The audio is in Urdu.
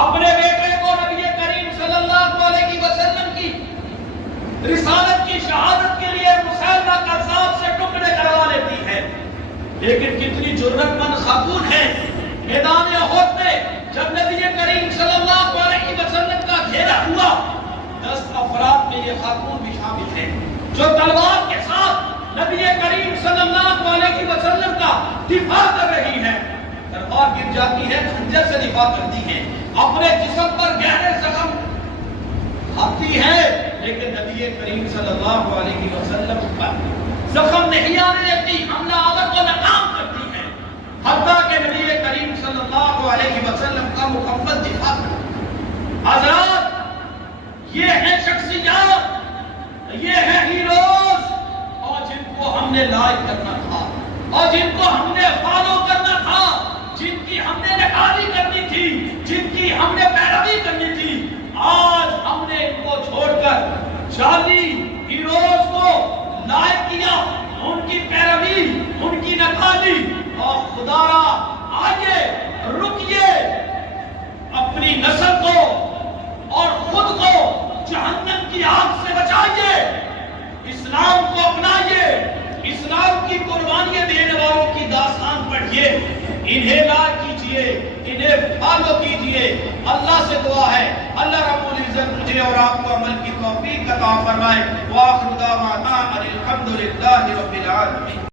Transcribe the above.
اپنے بیٹے کو نبی کریم صلی اللہ علیہ وسلم کی رسالت کی شہادت کے لیے مسیلمہ کذاب سے ٹکڑے کروا لیتی ہے. لیکن کتنی جرأت مند خاتون ہے. میدان احد میں جب نبی کریم صلی اللہ علیہ وسلم کا گھیرا ہوا 10 افراد میں یہ خاتون بھی شامل ہیں جو تلوار کے ساتھ نبی کریم صلی اللہ علیہ وسلم کا دفاع کر رہی ہے. تلوار گر جاتی ہے، خنجر سے دفاع کرتی ہے، اپنے جسم پر گہرے زخم کھاتی ہے، لیکن نبی کریم صلی اللہ علیہ وسلم پر زخم نہیں آنے دیتی، حملہ آور کو ناکام کرتی ہے، حتیٰ کہ نبی کریم صلی اللہ علیہ وسلم کا مکمل دفاع کرتی ہے. حضرات، یہ ہیں شخصیات، یہ ہیں ہیروز، اور جن کو ہم نے لائک کرنا تھا اور جن کو ہم نے فالو کرنا تھا، جن کی ہم نے نقابی کرنی تھی، جن کی ہم نے پیروی کرنی تھی، آج ہم نے ان کو چھوڑ کر جعلی ہیروز کو لائک کیا، ان کی پیروی، ان کی نقابی. اور خدا را آئیے رکیے، اپنی نسل کو اور خود کو جہنم کی آگ سے بچائیے، اسلام کو اپنائیے، اسلام کی قربانیاں دینے والوں کی داستان پڑھیے، انہیں لائک کیجئے، انہیں فالو کیجئے. اللہ سے دعا ہے اللہ رب العزت مجھے اور آپ کو عمل کی توفیق عطا فرمائے. وآخر دعوانا ان الحمد للہ رب العالمین.